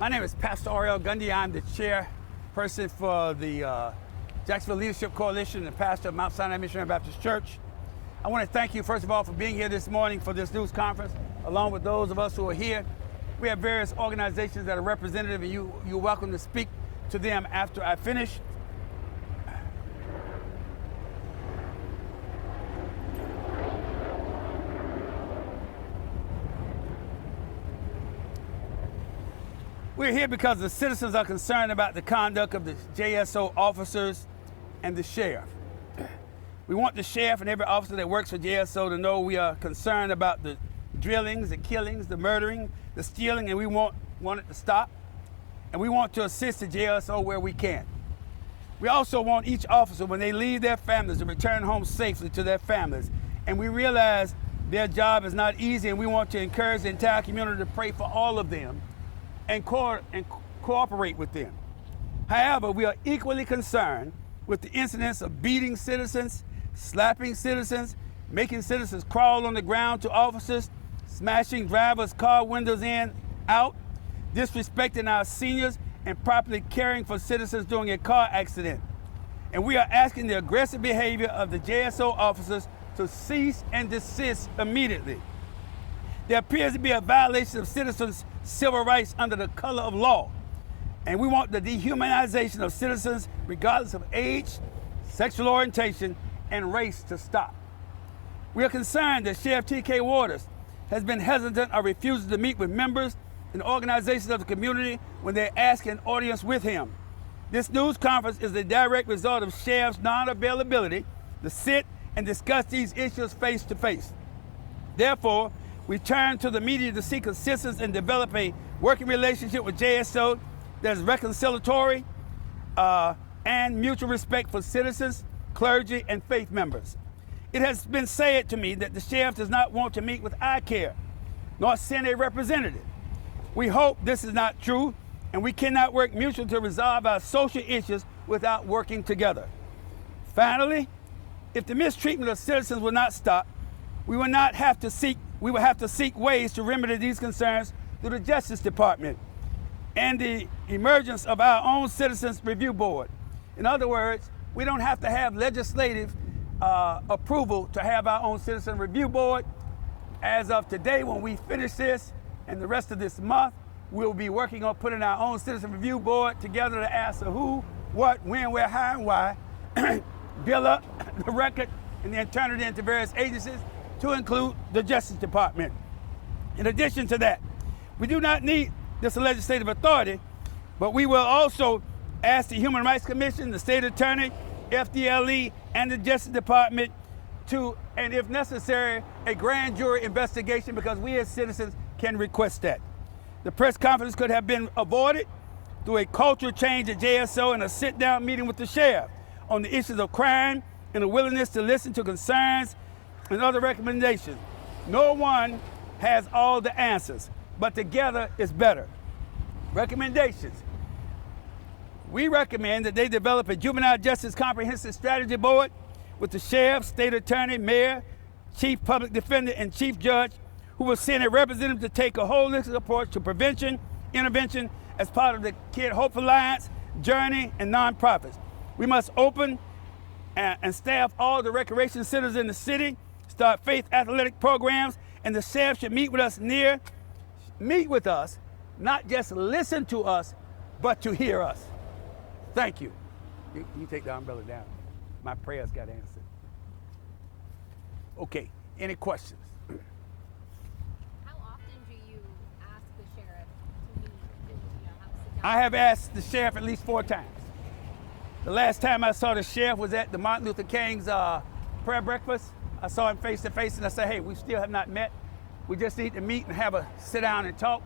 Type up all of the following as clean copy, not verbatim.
My name is Pastor Gundy. I'm the chairperson for the Jacksonville Leadership Coalition and pastor of Mount Sinai Missionary Baptist Church. I want to thank you, first of all, for being here this morning for this news conference, along with those of us who are here. We have various organizations that are representative, and you're welcome to speak to them after I finish. We're here because the citizens are concerned about the conduct of the JSO officers and the sheriff. We want the sheriff and every officer that works for JSO to know we are concerned about the drillings, the killings, the murdering, the stealing, and we want it to stop. And we want to assist the JSO where we can. We also want each officer, when they leave their families, to return home safely to their families. And we realize their job is not easy, and we want to encourage the entire community to pray for all of them and cooperate with them. However, we are equally concerned with the incidents of beating citizens, slapping citizens, making citizens crawl on the ground to officers, smashing drivers' car windows in, out, disrespecting our seniors, and properly caring for citizens during a car accident. And we are asking the aggressive behavior of the JSO officers to cease and desist immediately. There appears to be a violation of citizens' civil rights under the color of law. And we want the dehumanization of citizens, regardless of age, sexual orientation, and race, to stop. We are concerned that Sheriff T.K. has been hesitant or refusing to meet with members and organizations of the community when they ask an audience with him. This news conference is a direct result of Sheriff's non-availability to sit and discuss these issues face to face. Therefore, we turn to the media to seek assistance and develop a working relationship with JSO that is reconciliatory and mutual respect for citizens, clergy, and faith members. It has been said to me that the sheriff does not want to meet with ICARE, nor send a representative. We hope this is not true, and we cannot work mutually to resolve our social issues without working together. Finally, if the mistreatment of citizens will not stop, we will have to seek ways to remedy these concerns through the Justice Department and the emergence of our own Citizens Review Board. In other words, we don't have to have legislative approval to have our own Citizen Review Board. As of today, when we finish this and the rest of this month, we'll be working on putting our own Citizen Review Board together to answer who, what, when, where, how, and why, bill up the record, and then turn it into various agencies, to include the Justice Department. In addition to that, we do not need this legislative authority, but we will also ask the Human Rights Commission, the State Attorney, FDLE, and the Justice Department to, and if necessary, a grand jury investigation, because we as citizens can request that. The press conference could have been avoided through a cultural change at JSO and a sit-down meeting with the sheriff on the issues of crime and a willingness to listen to concerns and other recommendations. No one has all the answers, but together is better. Recommendations. We recommend that they develop a juvenile justice comprehensive strategy board with the sheriff, state attorney, mayor, chief public defender, and chief judge, who will send a representative to take a holistic approach to prevention, intervention as part of the Kid Hope Alliance, Journey, and nonprofits. We must open and staff all the recreation centers in the city, start faith athletic programs, and the sheriff should meet with us, not just listen to us, but to hear us. Thank you. You take the umbrella down. My prayers got answered. Okay, any questions? How often do you ask the sheriff to meet and have a sit down? I have asked the sheriff at least 4 times. The last time I saw the sheriff was at the Martin Luther King's prayer breakfast. I saw him face to face and I said, hey, we still have not met. We just need to meet and have a sit down and talk.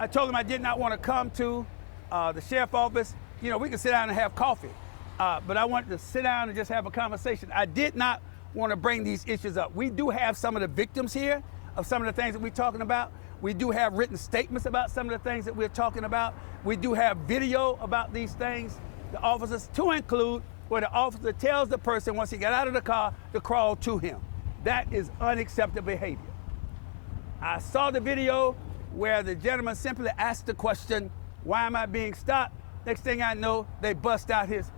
I told him I did not want to come to the sheriff's office. You know, we can sit down and have coffee, but I wanted to sit down and just have a conversation. I did not want to bring these issues up. We do have some of the victims here of some of the things that we're talking about. We do have written statements about some of the things that we're talking about. We do have video about these things, the officers, to include where the officer tells the person once he got out of the car to crawl to him. That is unacceptable behavior. I saw the video where the gentleman simply asked the question, Why am I being stopped? Next thing I know, they bust out his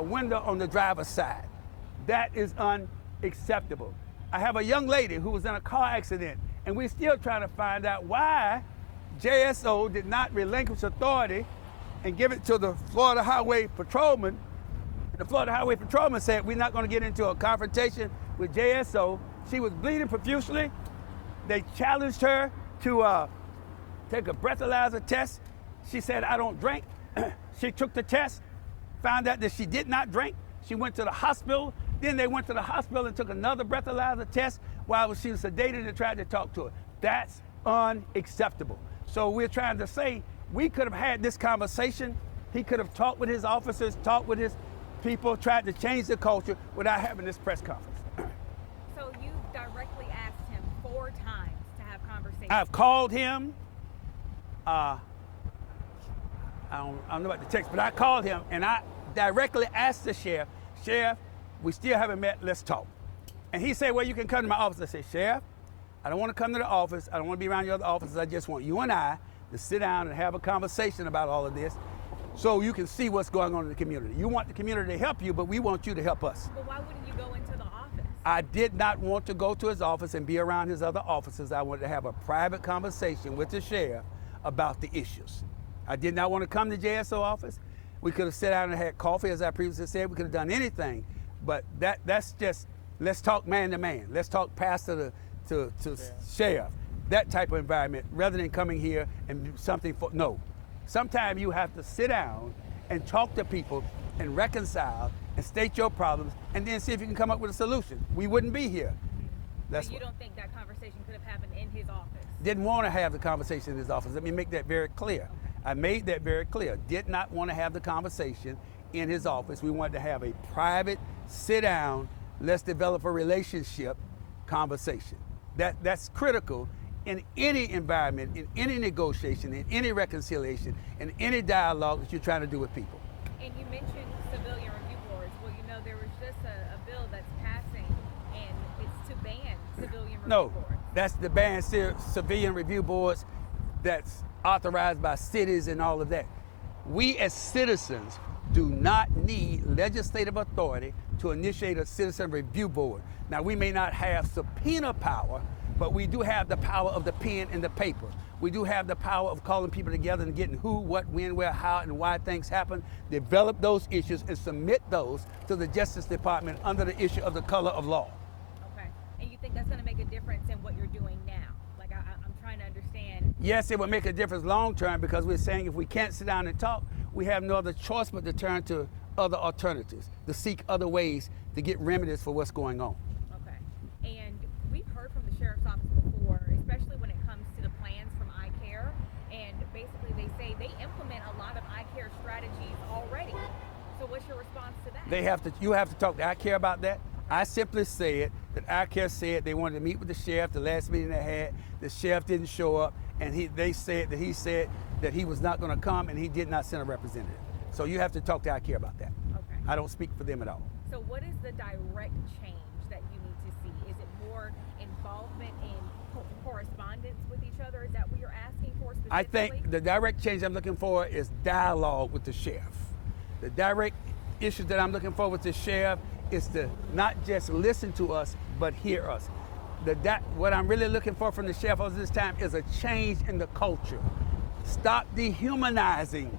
window on the driver's side. That is unacceptable. I have a young lady who was in a car accident, and we're still trying to find out why JSO did not relinquish authority and give it to the Florida Highway Patrolman. The Florida Highway Patrolman said, we're not going to get into a confrontation with JSO. She was bleeding profusely. They challenged her to take a breathalyzer test. She said, I don't drink. She took the test, found out that she did not drink. She went to the hospital. Then they went to the hospital and took another breathalyzer test while she was sedated and tried to talk to her. That's unacceptable. So we're trying to say we could have had this conversation. He could have talked with his officers, talked with his people, tried to change the culture without having this press conference. So you directly asked him 4 times to have conversations? I've called him. I don't know about the text, but I called him and I directly asked the sheriff, Sheriff, we still haven't met, let's talk. And he said, well, you can come to my office. I said, Sheriff, I don't want to come to the office. I don't want to be around your other offices. I just want you and I to sit down and have a conversation about all of this so you can see what's going on in the community. You want the community to help you, but we want you to help us. Well, why wouldn't you go into the office? I did not want to go to his office and be around his other officers. I wanted to have a private conversation with the sheriff about the issues. I did not want to come to JSO office. We could have sat down and had coffee, as I previously said. We could have done anything, but that's just, let's talk man to man. Let's talk pastor to sheriff. That type of environment, rather than coming here and do something for, no. Sometimes you have to sit down and talk to people and reconcile and state your problems and then see if you can come up with a solution. We wouldn't be here. But you don't think that conversation could have happened in his office? Didn't want to have the conversation in his office. Let me make that very clear. I made that very clear. Did not want to have the conversation in his office. We wanted to have a private, sit down, let's develop a relationship conversation. That's critical in any environment, in any negotiation, in any reconciliation, in any dialogue that you're trying to do with people. And you mentioned civilian review boards. Well, you know, there was just a bill that's passing, and it's to ban civilian review boards. No, that's the ban civilian review boards that's authorized by cities and all of that. We as citizens do not need legislative authority to initiate a citizen review board. Now, we may not have subpoena power, but we do have the power of the pen and the paper. We do have the power of calling people together and getting who, what, when, where, how, and why things happen, develop those issues and submit those to the Justice Department under the issue of the color of law. Okay, and you think that's gonna make a difference in what you're doing now? Like, I'm trying to understand. Yes, it will make a difference long term because we're saying if we can't sit down and talk, we have no other choice but to turn to other alternatives, to seek other ways to get remedies for what's going on. Okay, and we've heard from the Sheriff's Office before, especially when it comes to the plans from iCare, and basically they say they implement a lot of iCare strategies already. So what's your response to that? You have to talk to iCare about that. I simply said that iCare said they wanted to meet with the sheriff, the last meeting they had. The sheriff didn't show up, and he said that he was not going to come, and he did not send a representative. So you have to talk to iCare about that. Okay. I don't speak for them at all. So what is the direct change that you need to see? Is it more involvement in correspondence with each other? Is that what you're asking for specifically? I think the direct change I'm looking for is dialogue with the sheriff. The direct issues that I'm looking for with the sheriff is to not just listen to us, but hear us. What I'm really looking for from the sheriff office this time is a change in the culture. Stop dehumanizing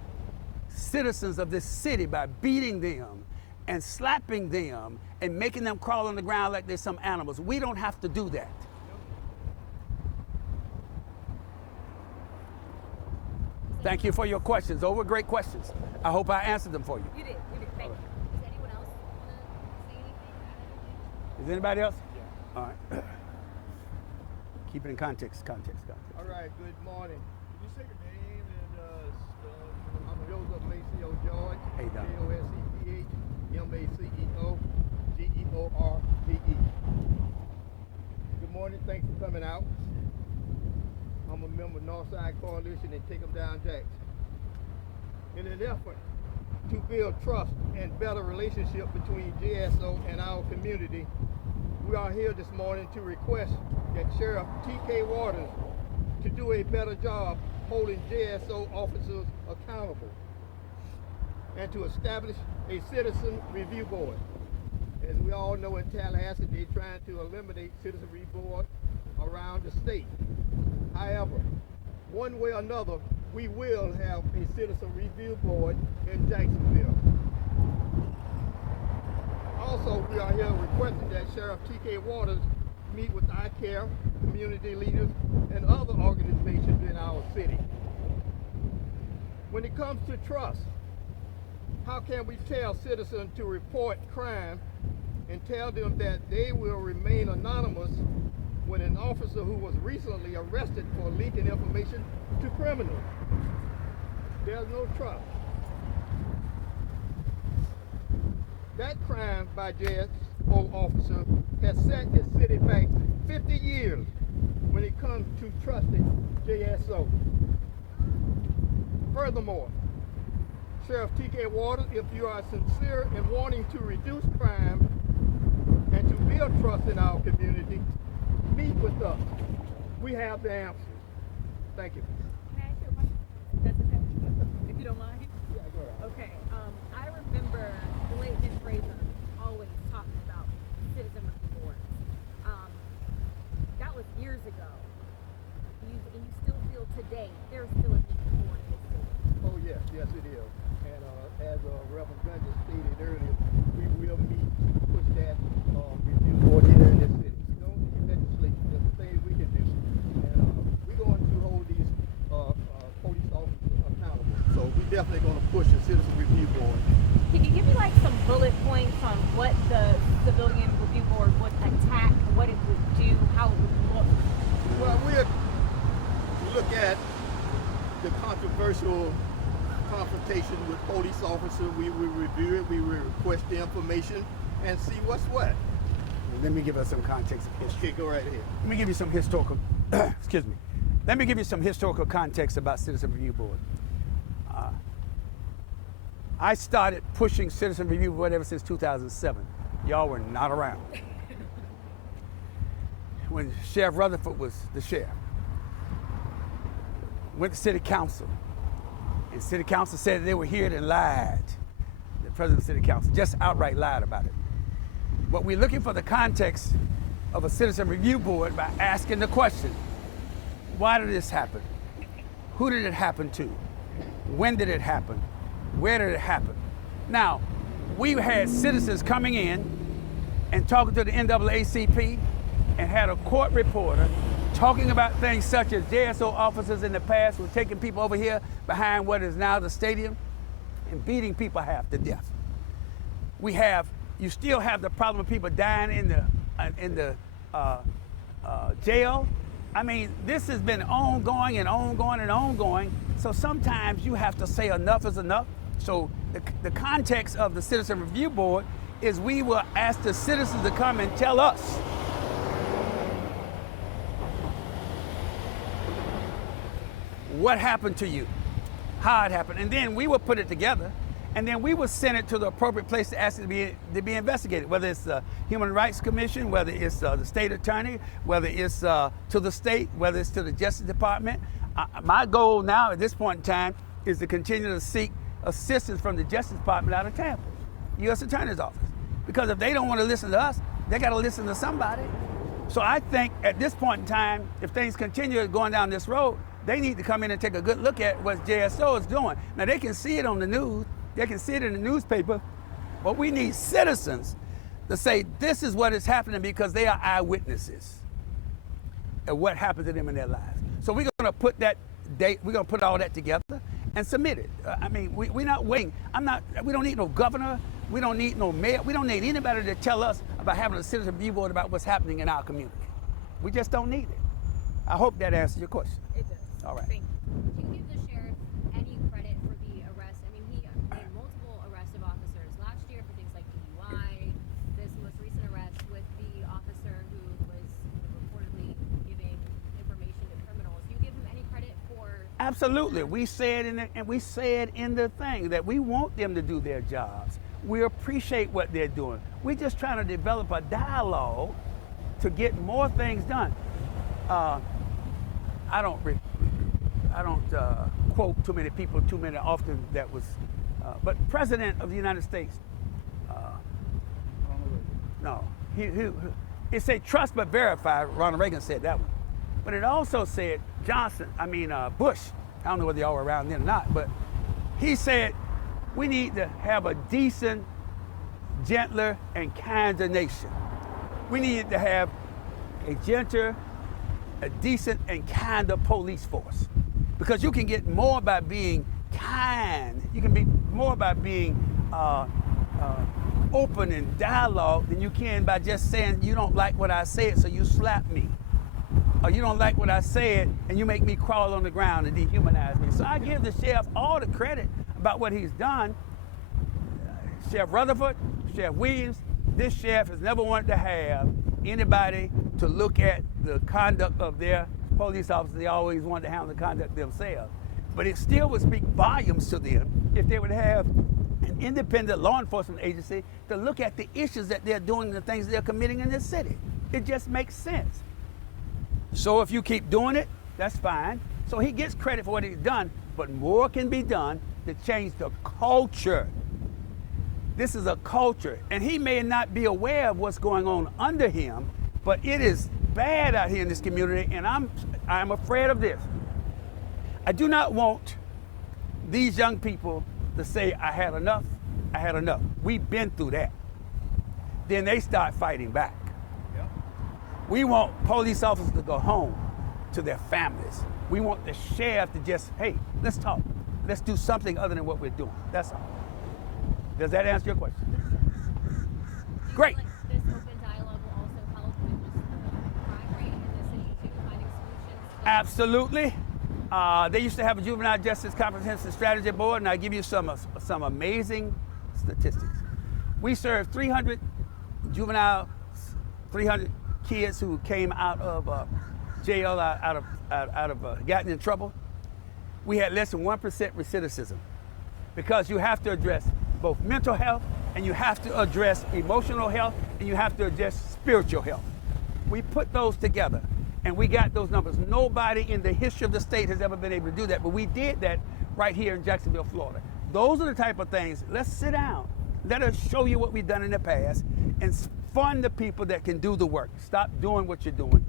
citizens of this city by beating them and slapping them and making them crawl on the ground like they're some animals. We don't have to do that. Thank you for your questions. Those were great questions. I hope I answered them for you. You did. Thank you. Does anyone else want to say anything? Is anybody else? Yeah. All right. Keep it in context. All right, good morning. Can you say your name and I'm Joseph Maceo George. Hey, Don. JOSEPH Good morning, thanks for coming out. I'm a member of Northside Coalition and Take 'em Down Jackson. In an effort to build trust and better relationship between JSO and our community, we are here this morning to request that Sheriff T.K. Waters to do a better job holding JSO officers accountable, and to establish a citizen review board. As we all know, in Tallahassee, they're trying to eliminate citizen review board around the state. However, one way or another, we will have a citizen review board in Jacksonville. Also, we are here requesting that Sheriff T.K. meet with ICARE, community leaders, and other organizations in our city. When it comes to trust, how can we tell citizens to report crime and tell them that they will remain anonymous when an officer who was recently arrested for leaking information to criminals? There's no trust. That crime by JSO officer has set this city back 50 years when it comes to trusting JSO. Furthermore, Sheriff T.K. Waters, if you are sincere in wanting to reduce crime and to build trust in our community, meet with us. We have the answers. Thank you. Can I ask you a question? That's okay. If you don't mind. Yeah, go ahead. Okay. I remember the late Ms. Fraser always talking about citizen review boards. That was years ago. And you still feel today there's still a need for one in this city. Oh yes, yes it is. And as Reverend Gundy stated earlier, we will meet to push that review board here in this city. We don't need legislation, there's things we can do. And we're going to hold these police officers accountable. So we're definitely going to push a citizen review board. Can you give me like some bullet points on what the civilian review board would attack, what it would do, how it would look? Well, we'll look at the controversial confrontation with police officers. We will review it, we will request the information and see what's what. Let me give us some context of history. Okay, go right ahead. Let me give you some historical, excuse me. Let me give you some historical context about Citizen Review Board. I started pushing Citizen Review Board ever since 2007. Y'all were not around. When Sheriff Rutherford was the sheriff. Went to City Council. And City Council said they were here and lied. The President of City Council just outright lied about it. But we're looking for the context of a Citizen Review Board by asking the question, why did this happen? Who did it happen to? When did it happen? Where did it happen? Now, we've had citizens coming in and talking to the NAACP and had a court reporter talking about things such as JSO officers in the past were taking people over here behind what is now the stadium and beating people half to death. You still have the problem of people dying in the jail. I mean, this has been ongoing and ongoing and ongoing. So sometimes you have to say enough is enough. So the context of the Citizen Review Board is we will ask the citizens to come and tell us what happened to you, how it happened, and then we will put it together, and then we will send it to the appropriate place to ask it to be investigated, whether it's the Human Rights Commission, whether it's the state attorney, whether it's to the state, whether it's to the Justice Department. My goal now at this point in time is to continue to seek assistance from the Justice Department out of Tampa, U.S. Attorney's Office. Because if they don't want to listen to us, they got to listen to somebody. So I think at this point in time, if things continue going down this road, they need to come in and take a good look at what JSO is doing. Now they can see it on the news, they can see it in the newspaper, but we need citizens to say this is what is happening because they are eyewitnesses of what happened to them in their lives. So we're going to put that date, we're going to put all that together and submit it. I mean, we're not waiting. We don't need no governor. We don't need no mayor. We don't need anybody to tell us about having a citizen review board about what's happening in our community. We just don't need it. I hope that answers your question. It does. All right. Thank you. Do you give the sheriff any credit for the arrest? I mean, he made multiple arrests of officers last year for things like DUI, this most recent arrest with the officer who was reportedly giving information to criminals. Do you give him any credit for? Absolutely. We said in the thing that we want them to do their jobs. We appreciate what they're doing. We're just trying to develop a dialogue to get more things done. I I don't quote too many people too many often that was, but President of the United States, no, it said trust but verify. Ronald Reagan said that one. But it also said Bush, I don't know whether y'all were around then or not, but he said we need to have a decent, gentler, and kinder nation. We need to have a gentler, a decent, and kinder police force. Because you can get more by being kind. You can be more by being open and dialogue than you can by just saying you don't like what I said, so you slap me. Or you don't like what I said and you make me crawl on the ground and dehumanize me. So I give the sheriff all the credit about what he's done. Sheriff Rutherford, Sheriff Williams, this sheriff has never wanted to have anybody to look at the conduct of their police officers. They always wanted to handle the conduct themselves. But it still would speak volumes to them if they would have an independent law enforcement agency to look at the issues that they're doing and the things they're committing in this city. It just makes sense. So if you keep doing it, that's fine. So he gets credit for what he's done, but more can be done to change the culture. This is a culture, and he may not be aware of what's going on under him, but it is bad out here in this community, and I'm afraid of this. I do not want these young people to say, I had enough, I had enough. We've been through that. Then they start fighting back. Yep. We want police officers to go home to their families. We want the sheriff to just, hey, let's talk. Let's do something other than what we're doing. That's all. Does that answer your question? Great. Like this open dialogue will also help with just the crime rate in the city too, finding solutions? Absolutely. They used to have a juvenile justice comprehensive strategy board, and I give you some amazing statistics. We served 300 juveniles, 300 kids who came out of jail, out of gotten in trouble. We had less than 1% recidivism, because you have to address both mental health, and you have to address emotional health, and you have to address spiritual health. We put those together, and we got those numbers. Nobody in the history of the state has ever been able to do that, but we did that right here in Jacksonville, Florida. Those are the type of things. Let's sit down. Let us show you what we've done in the past, and fund the people that can do the work. Stop doing what you're doing,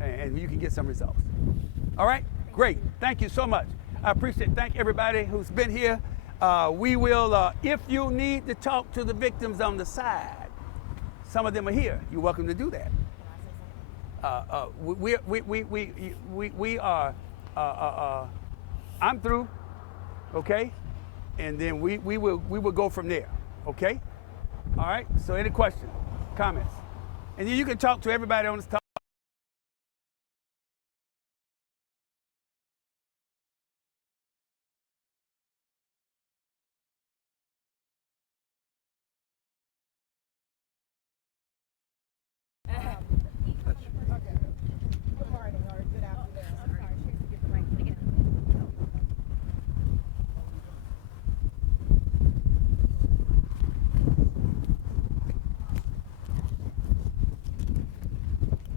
and you can get some results. All right? Great. Thank you so much. I appreciate it. Thank everybody who's been here. We will, if you need to talk to the victims on the side, some of them are here. You're welcome to do that. We are, I'm through, okay? And then we will go from there, okay? All right, so any questions, comments? And then you can talk to everybody on this topic.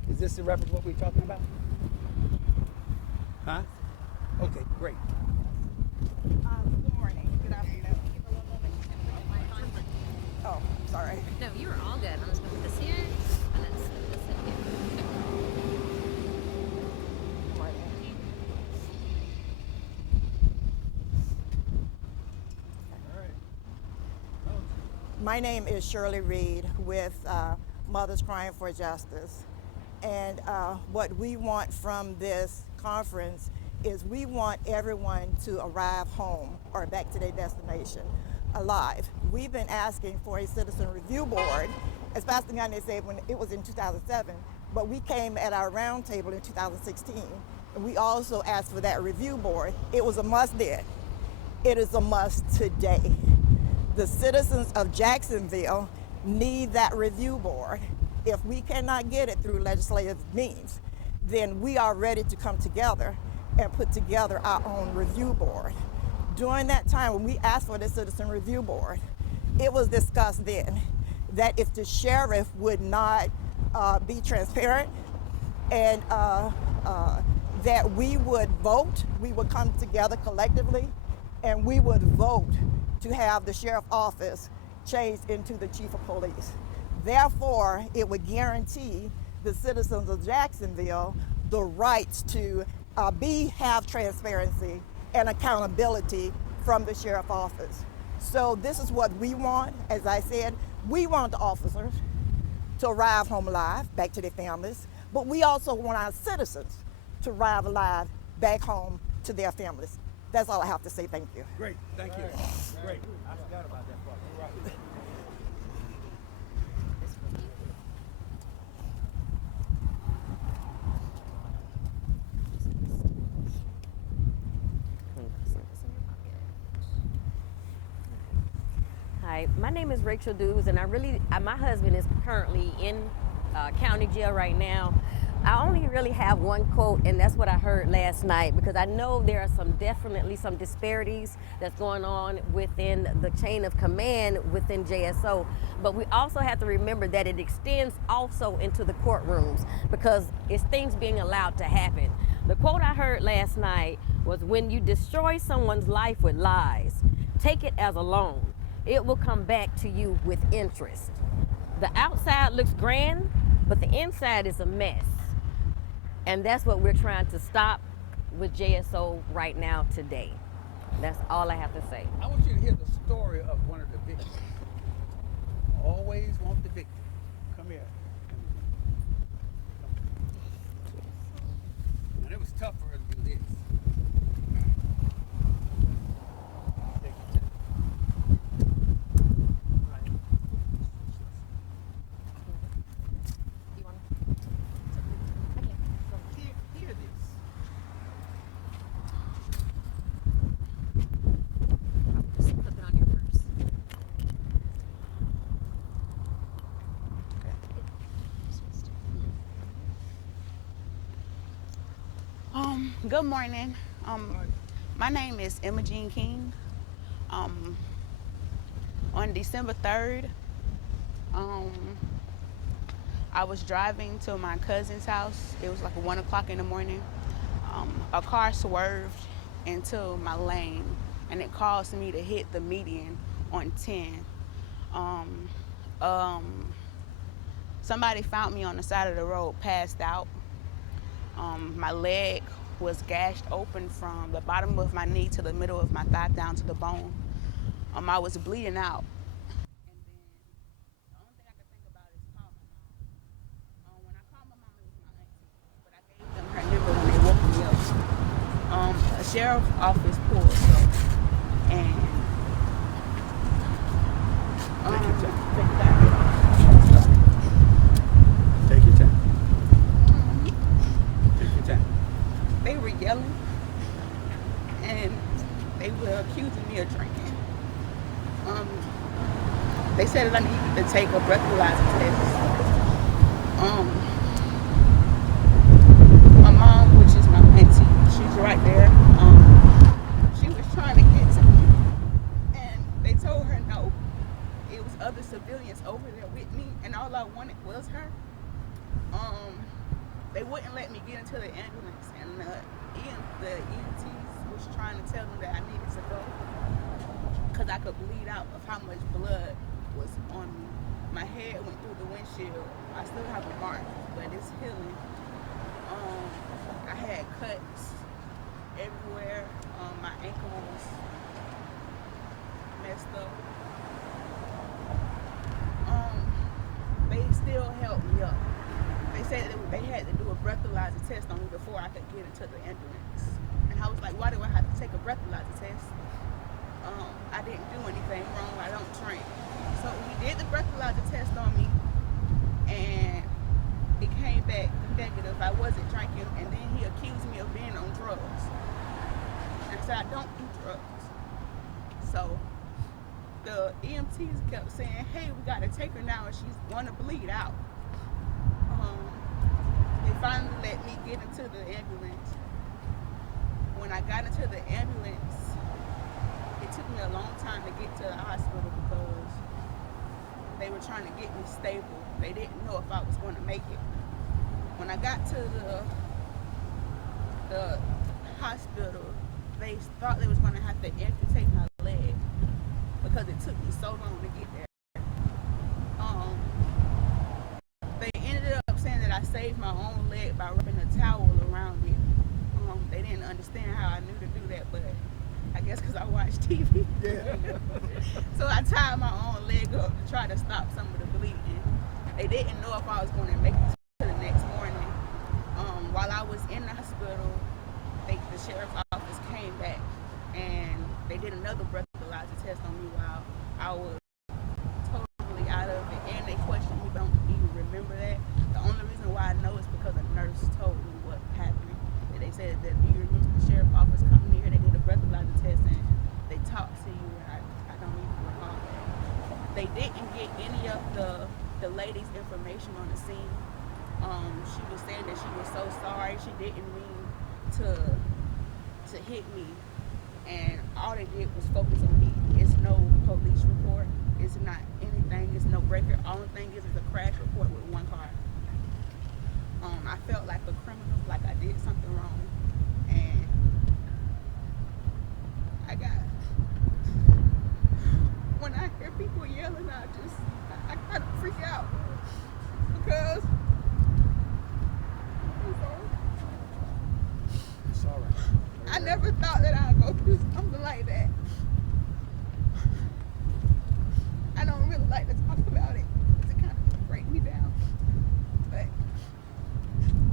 Is this in reference to what we're talking about? Huh? Okay, great. Good morning. Good afternoon. Oh, sorry. No, you were all good. I'm just going to put this here, and then this in here. Good morning. My name is Shirley Reed with Mothers Crying for Justice. And what we want from this conference is we want everyone to arrive home or back to their destination alive. We've been asking for a citizen review board, as Pastor Gundy said, when it was in 2007, but we came at our round table in 2016, and we also asked for that review board. It was a must then. It is a must today. The citizens of Jacksonville need that review board. If we cannot get it through legislative means, then we are ready to come together and put together our own review board. During that time, when we asked for the citizen review board, it was discussed then that if the sheriff would not be transparent and that we would vote, we would come together collectively, and we would vote to have the sheriff's office changed into the chief of police. Therefore, it would guarantee the citizens of Jacksonville the rights to have transparency and accountability from the sheriff's office. So this is what we want. As I said, we want the officers to arrive home alive, back to their families, but we also want our citizens to arrive alive back home to their families. That's all I have to say. Thank you. Great, thank you. Great. I forgot about that part. You're right. Hi, my name is Rachel Dews, and my husband is currently in county jail right now. I only really have one quote, and that's what I heard last night, because I know there are definitely some disparities that's going on within the chain of command within JSO, but we also have to remember that it extends also into the courtrooms, because it's things being allowed to happen. The quote I heard last night was, when you destroy someone's life with lies, take it as a loan. It will come back to you with interest. The outside looks grand, but the inside is a mess. And that's what we're trying to stop with JSO right now today. That's all I have to say. I want you to hear the story of one of the victims. Always want the victim. Come here. And it was tough for her to do this. Take your time. Hear this. Just clip it on your purse. Good morning. My name is Imogene King. On December 3rd, I was driving to my cousin's house. It was like 1 o'clock in the morning. A car swerved into my lane, and it caused me to hit the median on 10. Somebody found me on the side of the road, passed out. My leg was gashed open from the bottom of my knee to the middle of my thigh down to the bone. I was bleeding out. And then the only thing I could think about is call my mom. When I called my mom, it was my auntie, but I gave them her number when they woke me up. A sheriff's office pulled up, and Take your time. take it back. Take your time. Take your time. They were yelling, and they were accusing me of drinking. They said that I needed to take a breathalyzer test. My mom, which is my auntie, she's right there. She was trying to get to me, and they told her no. It was other civilians over there with me, and all I wanted was her. They wouldn't let me get into the ambulance, and the EMTs was trying to tell me that I needed to go because I could bleed out of how much blood was on me. My head went through the windshield. I still have a mark, but it's healing. I had cuts everywhere. My ankle was messed up. They still held me up. They said that they had to do a breathalyzer test on me before I could get into the ambulance. And I was like, why do I have to take a breathalyzer test? I didn't do anything wrong. I don't drink. So he did the breathalyzer test on me, and it came back negative. I wasn't drinking, and then he accused me of being on drugs. And I said, I don't do drugs. So the EMTs kept saying, hey, we got to take her now, and she's going to bleed out. They finally let me get into the ambulance. When I got into the ambulance, it took me a long time to get to the hospital because they were trying to get me stable. They didn't know if I was going to make it. When I got to the the hospital, they thought they was going to have to amputate my leg because it took me so long to get there. They ended up saying that I saved my own leg by wrapping a towel around it. They didn't understand how I knew to do that, but I guess because I watched TV. Yeah. So I tied my own leg up to try to stop some of the bleeding. They didn't know if I was going to make it to the next morning. While I was in the hospital, the sheriff's office came back and they did another breathalyzer test on me while I was totally out of it. And they questioned me, but I don't even remember that. The only reason why I know is because a nurse told me what happened. They said that, do you remember the sheriff's office coming in here? They did a breathalyzer test and they talked to you, and I don't even recall that. They didn't get any of the lady's information on the scene. She was saying that she was so sorry. She didn't mean to hit me, and all they did was focus on me. It's no police report. It's not anything. It's no record. Only thing is a crash report with one car. I felt like a criminal, like I did something wrong, and when I hear people yelling, I kind of freak out because It's all right. I never thought that I'd go through something like that. I don't really like to talk about it because it kind of breaks me down. But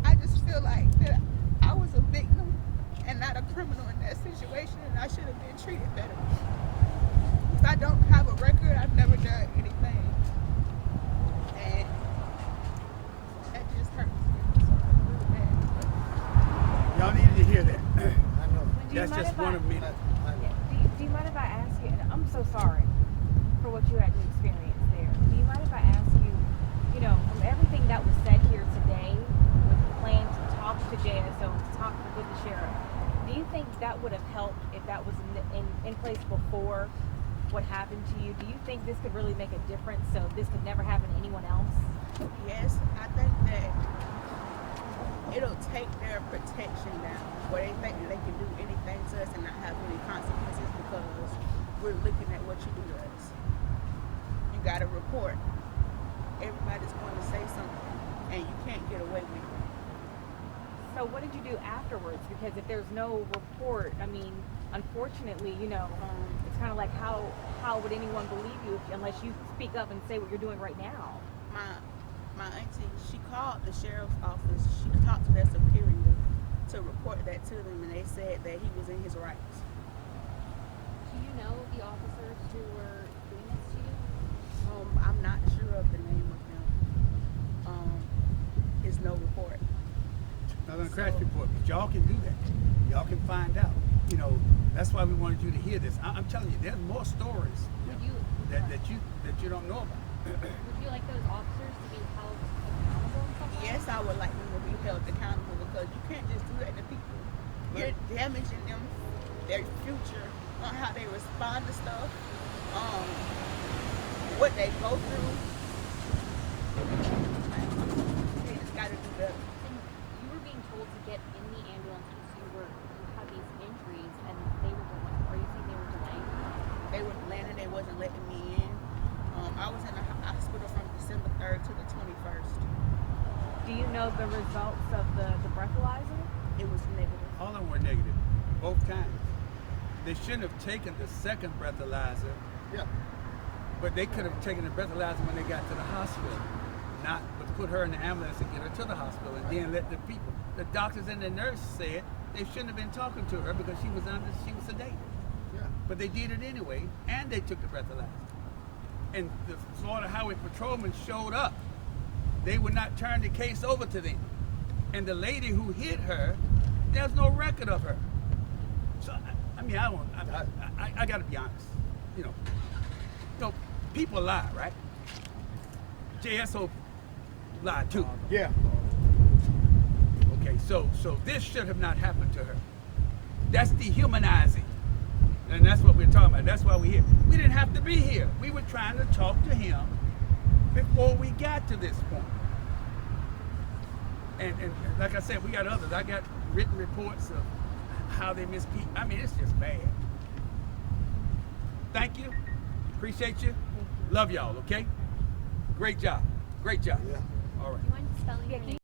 I just feel like that I was a victim and not a criminal in that situation, and I should have been treated better. If I don't have a record, I've never done anything. And that just hurts me. So it's really bad. Y'all needed to hear that. I know. Do you That's mind just if one I- of many. Do you mind if I ask you, and I'm so sorry for what you had to experience there. Do you mind if I ask you, from everything that was said here today, with the plan to talk to JSO, to talk with the sheriff, do you think that would have helped if that was in place before what happened to you? Do you think this could really make a difference so this could never happen to anyone else? Yes, I think that it'll take their protection down, where they think that they can do anything to us and not have any consequences because we're looking at what you do to us. You got to report. Everybody's going to say something, and you can't get away with it. So what did you do afterwards? Because if there's no report, I mean, unfortunately, it's kind of like how would anyone believe you unless you speak up and say what you're doing right now? My auntie, she called the sheriff's office. She talked to their superior to report that to them, and they said that he was in his rights. Do you know the officers who were doing this to you? I'm not sure of the name of them. It's no report. Not on a crash report, but y'all can do that. Y'all can find out. That's why we wanted you to hear this. I'm telling you, there's more stories Would you that you don't know about. would you like those officers to be held accountable in some way? Yes, I would like them to be held accountable because you can't just do that to people. You're damaging them, their future, on how they respond to stuff, what they go through. They just got to do better. And you were being told to get in the ambulance because you had these injuries, and they were delaying. Are you saying they were delaying? They were landing, they wasn't letting me in. I was in the hospital from December 3rd to the 21st. Do you know the results of the breathalyzer? It was negative. All of them were negative, both kinds. They shouldn't have taken the second breathalyzer, Yeah. but they could have taken the breathalyzer when they got to the hospital, not but put her in the ambulance and get her to the hospital, and then let the people, the doctors and the nurse said they shouldn't have been talking to her because she was sedated. Yeah. But they did it anyway, and they took the breathalyzer. And the Florida Highway Patrolman showed up. They would not turn the case over to them. And the lady who hit her, there's no record of her. So I got to be honest. People lie, right? JSO lied too. Yeah. Okay, so this should have not happened to her. That's dehumanizing. And that's what we're talking about. That's why we're here. We didn't have to be here. We were trying to talk to him before we got to this point. And like I said, we got others. I got written reports of how they miss people. I mean, it's just bad. Thank you. Appreciate you. Love y'all, okay? Great job. Great job. Yeah. All right. Do you mind spelling your name?